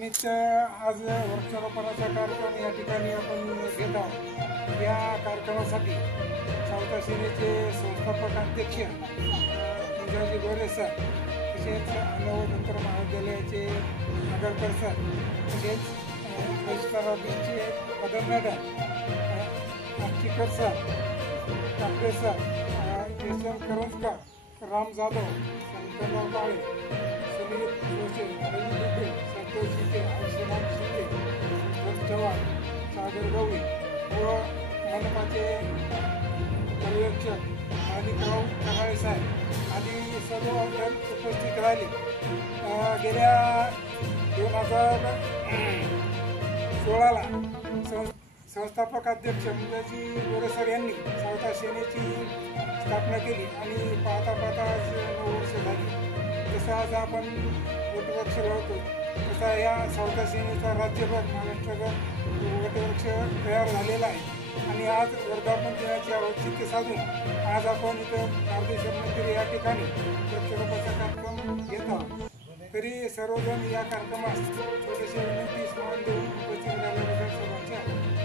निमित्त आज वृक्षारोपणाचा कार्यक्रम या ठिकाणी आपण घेत आहोत। या कार्यक्रमासाठी सावता सेनेचे संस्थापक अध्यक्ष मुजाजी गोरे सर, तसेच नवोदंतर महाविद्यालयाचे नगरकर सर, तसेच रजिस्ट्रारचे Madan madam, Archikar sir, Kakade sir, Yashwant Karanjkar, Ram Jadhav, Shankarrao Kale, Sunil Joshi, Ravi Dube, Santosh Shinde, श्रीमान शिंदे, रथ चव्हाण, सागर गवळी व मनपाचे पर्यवेक्षक माणिकराव कनाळे साहेब आदी सर्व उपस्थित राहिले। गेल्या 2016ला संस्थापक अध्यक्ष मुजाजी गोरे सर यांनी सावता सेनेची स्थापना केली आणि पाहता पाहता आज 9 वर्ष झाली। जसं आज आपण वटवृक्ष लावतो तसा या सावता सेनेचा राज्यभर महाराष्ट्रभर वटवृक्ष तयार झालेला आहे आणि आज वर्धापन दिनाचे औचित्य साधून आज आपण इथं मार्गदर्शन मंदिर या ठिकाणी वृक्षारोपणाचा कार्यक्रम घेत आहोत। तरी सर्वजण या कार्यक्रमास छोटेसे विनंती स्मरण देऊन उपस्थित झाल्याबद्दल सर्वांचे आभार।